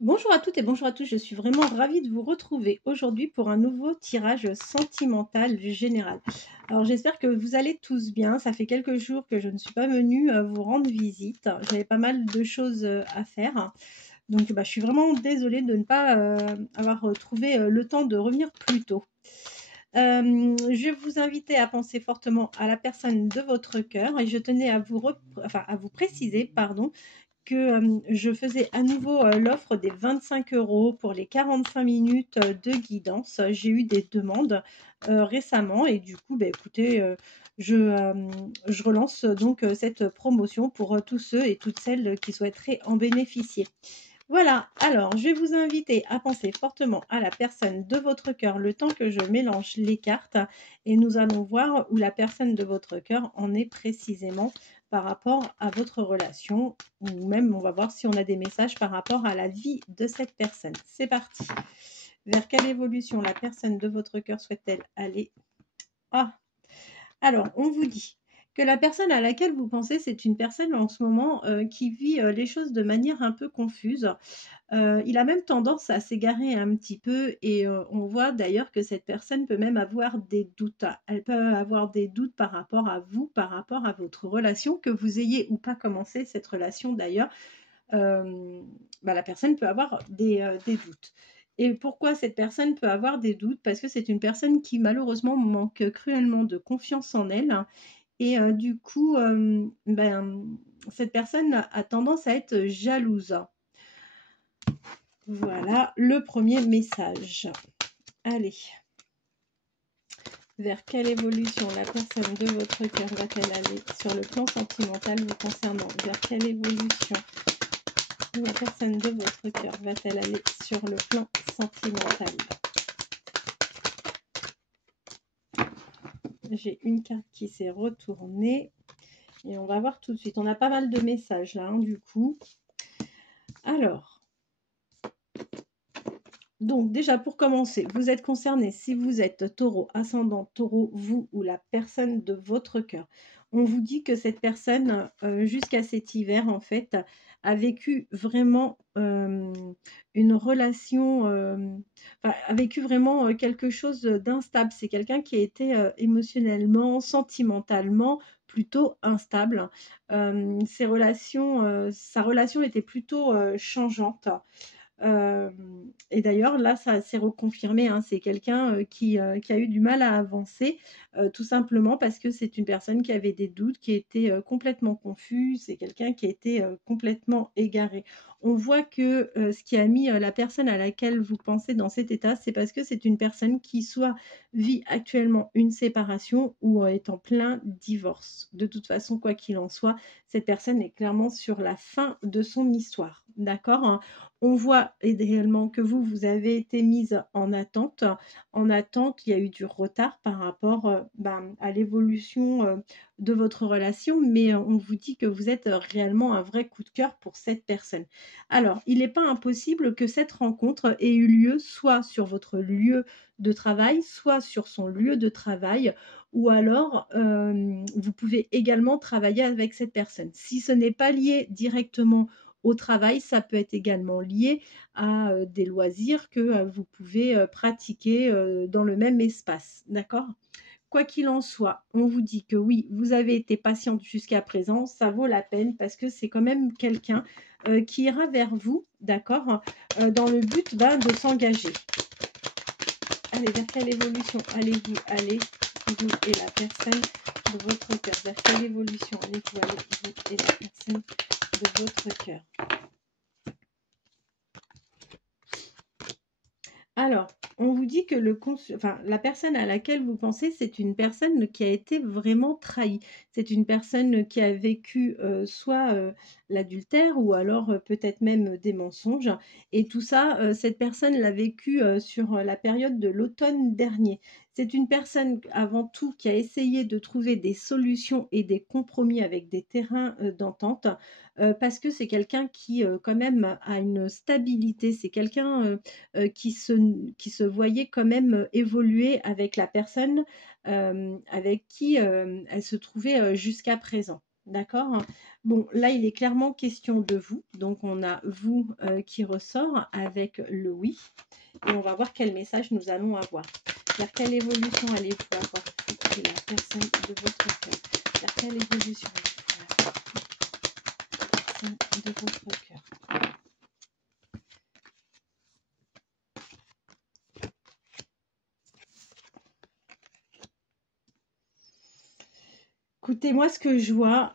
Bonjour à toutes et bonjour à tous, je suis vraiment ravie de vous retrouver aujourd'hui pour un nouveau tirage sentimental général. Alors j'espère que vous allez tous bien, ça fait quelques jours que je ne suis pas venue vous rendre visite, j'avais pas mal de choses à faire, donc je suis vraiment désolée de ne pas avoir trouvé le temps de revenir plus tôt. Je vous invitais à penser fortement à la personne de votre cœur et je tenais à à vous préciser, pardon, que je faisais à nouveau l'offre des 25 € pour les 45 minutes de guidance. J'ai eu des demandes récemment et du coup, écoutez, je relance donc cette promotion pour tous ceux et toutes celles qui souhaiteraient en bénéficier. Voilà, alors je vais vous inviter à penser fortement à la personne de votre cœur le temps que je mélange les cartes et nous allons voir où la personne de votre cœur en est précisément par rapport à votre relation ou même on va voir si on a des messages par rapport à la vie de cette personne. C'est parti. Vers quelle évolution la personne de votre cœur souhaite-t-elle aller? Ah, alors, on vous dit que la personne à laquelle vous pensez, c'est une personne en ce moment qui vit les choses de manière un peu confuse. Il a même tendance à s'égarer un petit peu et on voit d'ailleurs que cette personne peut même avoir des doutes. Elle peut avoir des doutes par rapport à vous, par rapport à votre relation, que vous ayez ou pas commencé cette relation d'ailleurs. La personne peut avoir des doutes. Et pourquoi cette personne peut avoir des doutes? Parce que c'est une personne qui malheureusement manque cruellement de confiance en elle et du coup, cette personne a tendance à être jalouse. Voilà le premier message. Allez. Vers quelle évolution la personne de votre cœur va-t-elle aller sur le plan sentimental vous concernant? Vers quelle évolution la personne de votre cœur va-t-elle aller sur le plan sentimental? J'ai une carte qui s'est retournée et on va voir tout de suite. On a pas mal de messages là, du coup. Alors, donc déjà pour commencer, vous êtes concerné si vous êtes taureau, ascendant taureau, vous ou la personne de votre cœur. On vous dit que cette personne, jusqu'à cet hiver, en fait, a vécu vraiment une relation, a vécu vraiment quelque chose d'instable. C'est quelqu'un qui a été émotionnellement, sentimentalement plutôt instable. Sa relation était plutôt changeante. Et d'ailleurs, là, ça s'est reconfirmé, hein. C'est quelqu'un qui a eu du mal à avancer, tout simplement parce que c'est une personne qui avait des doutes, qui était complètement confuse. C'est quelqu'un qui a été complètement égaré. On voit que ce qui a mis la personne à laquelle vous pensez dans cet état, c'est parce que c'est une personne qui soit vit actuellement une séparation ou est en plein divorce. De toute façon, quoi qu'il en soit, cette personne est clairement sur la fin de son histoire. D'accord, hein. On voit idéalement que vous avez été mise en attente. En attente, il y a eu du retard par rapport à l'évolution de votre relation, mais on vous dit que vous êtes réellement un vrai coup de cœur pour cette personne. Alors, il n'est pas impossible que cette rencontre ait eu lieu soit sur votre lieu de travail, soit sur son lieu de travail, ou alors vous pouvez également travailler avec cette personne. Si ce n'est pas lié directement au travail, ça peut être également lié à des loisirs que vous pouvez pratiquer dans le même espace. D'accord? Quoi qu'il en soit, on vous dit que oui, vous avez été patiente jusqu'à présent, ça vaut la peine parce que c'est quand même quelqu'un qui ira vers vous, d'accord, dans le but de s'engager. Allez, vers quelle évolution allez-vous aller, vous et la personne de votre cœur? Vers quelle évolution allez-vous aller, vous et la personne de votre cœur? Alors, on vous dit que la personne à laquelle vous pensez, c'est une personne qui a été vraiment trahie. C'est une personne qui a vécu soit l'adultère ou alors peut-être même des mensonges. Et tout ça, cette personne l'a vécu sur la période de l'automne dernier. C'est une personne avant tout qui a essayé de trouver des solutions et des compromis avec des terrains d'entente parce que c'est quelqu'un qui quand même a une stabilité. C'est quelqu'un qui se voyait quand même évoluer avec la personne avec qui elle se trouvait jusqu'à présent. D'accord? Bon, là, il est clairement question de vous. Donc, on a vous qui ressort avec le oui. Et on va voir quel message nous allons avoir. Vers quelle évolution allez-vous avoir vous et la personne de votre cœur? Vers quelle évolution allez-vous avoir la personne de votre cœur? Écoutez, moi, ce que je vois,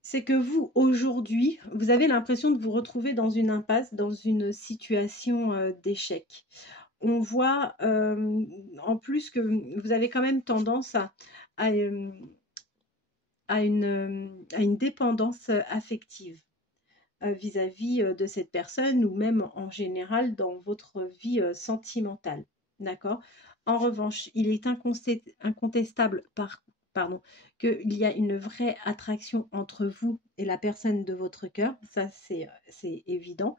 c'est que vous, aujourd'hui, vous avez l'impression de vous retrouver dans une impasse, dans une situation d'échec. On voit en plus que vous avez quand même tendance à, euh, à une dépendance affective vis-à-vis de cette personne ou même en général dans votre vie sentimentale. D'accord? En revanche, il est incontestable pardon, qu'il y a une vraie attraction entre vous et la personne de votre cœur. Ça, c'est évident.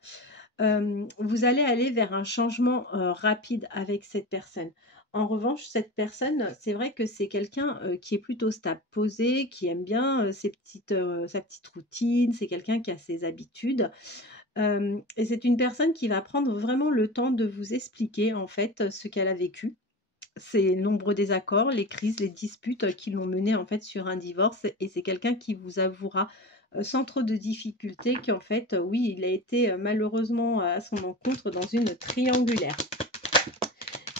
Vous allez aller vers un changement rapide avec cette personne. En revanche, cette personne, c'est vrai que c'est quelqu'un qui est plutôt stable, posé, qui aime bien sa petite routine, c'est quelqu'un qui a ses habitudes. Et c'est une personne qui va prendre vraiment le temps de vous expliquer en fait ce qu'elle a vécu, ses nombreux désaccords, les crises, les disputes qui l'ont mené en fait sur un divorce. Et c'est quelqu'un qui vous avouera sans trop de difficultés qu'en fait, oui, il a été malheureusement à son encontre dans une triangulaire.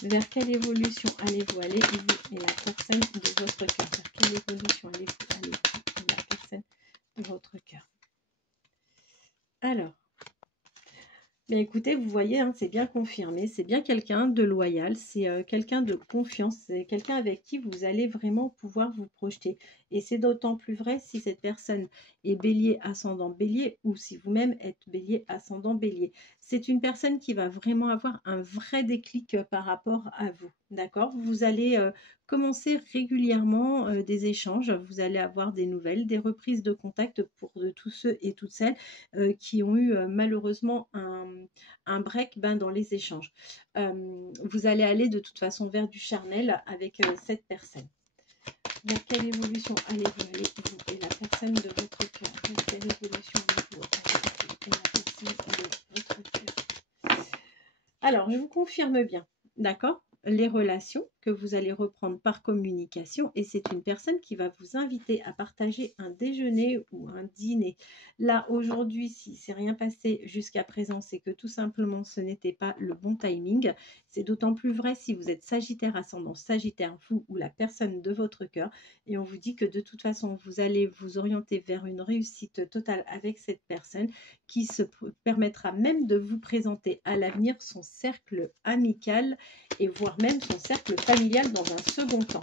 Vers quelle évolution allez-vous aller, vous et la personne de votre cœur? Vers quelle évolution allez-vous aller, vous et la personne de votre cœur? Alors, bien écoutez, vous voyez, hein, c'est bien confirmé, c'est bien quelqu'un de loyal, c'est quelqu'un de confiance, c'est quelqu'un avec qui vous allez vraiment pouvoir vous projeter. Et c'est d'autant plus vrai si cette personne est bélier ascendant bélier ou si vous-même êtes bélier ascendant bélier. C'est une personne qui va vraiment avoir un vrai déclic par rapport à vous, d'accord? Vous allez commencer régulièrement des échanges, vous allez avoir des nouvelles, des reprises de contact pour de tous ceux et toutes celles qui ont eu malheureusement un break dans les échanges. Vous allez aller de toute façon vers du charnel avec cette personne. Vers quelle évolution allez-vous aller, vous et la personne de votre cœur? Vers quelle évolution allez-vous aller, vous et la personne de votre cœur? Alors, je vous confirme bien, d'accord? Les relations que vous allez reprendre par communication et c'est une personne qui va vous inviter à partager un déjeuner ou un dîner. Là, aujourd'hui, si c'est rien passé jusqu'à présent, c'est que tout simplement ce n'était pas le bon timing. C'est d'autant plus vrai si vous êtes Sagittaire, ascendant Sagittaire, vous ou la personne de votre cœur. Et on vous dit que de toute façon, vous allez vous orienter vers une réussite totale avec cette personne qui se permettra même de vous présenter à l'avenir son cercle amical et voire même son cercle familial dans un second temps.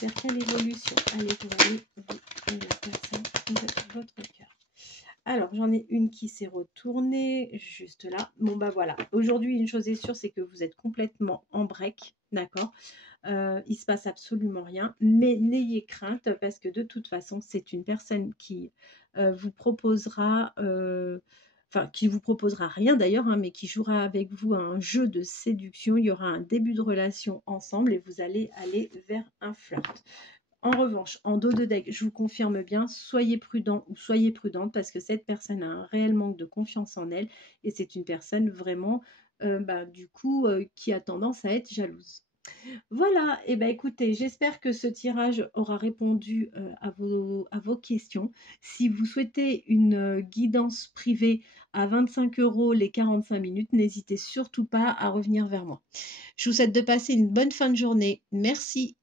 Vers quelle évolution allez-vous aller, vous et la personne de votre cœur? Alors, j'en ai une qui s'est retournée juste là. Bon, bah voilà. Aujourd'hui, une chose est sûre, c'est que vous êtes complètement en break, d'accord? Il se passe absolument rien, mais n'ayez crainte parce que de toute façon, c'est une personne qui vous proposera, enfin qui vous proposera rien d'ailleurs, hein, mais qui jouera avec vous à un jeu de séduction. Il y aura un début de relation ensemble et vous allez aller vers un flirt. En revanche, en dos de deck, je vous confirme bien, soyez prudent ou soyez prudente parce que cette personne a un réel manque de confiance en elle et c'est une personne vraiment, du coup, qui a tendance à être jalouse. Voilà, et ben écoutez, j'espère que ce tirage aura répondu à vos questions. Si vous souhaitez une guidance privée à 25 € les 45 minutes, n'hésitez surtout pas à revenir vers moi. Je vous souhaite de passer une bonne fin de journée. Merci.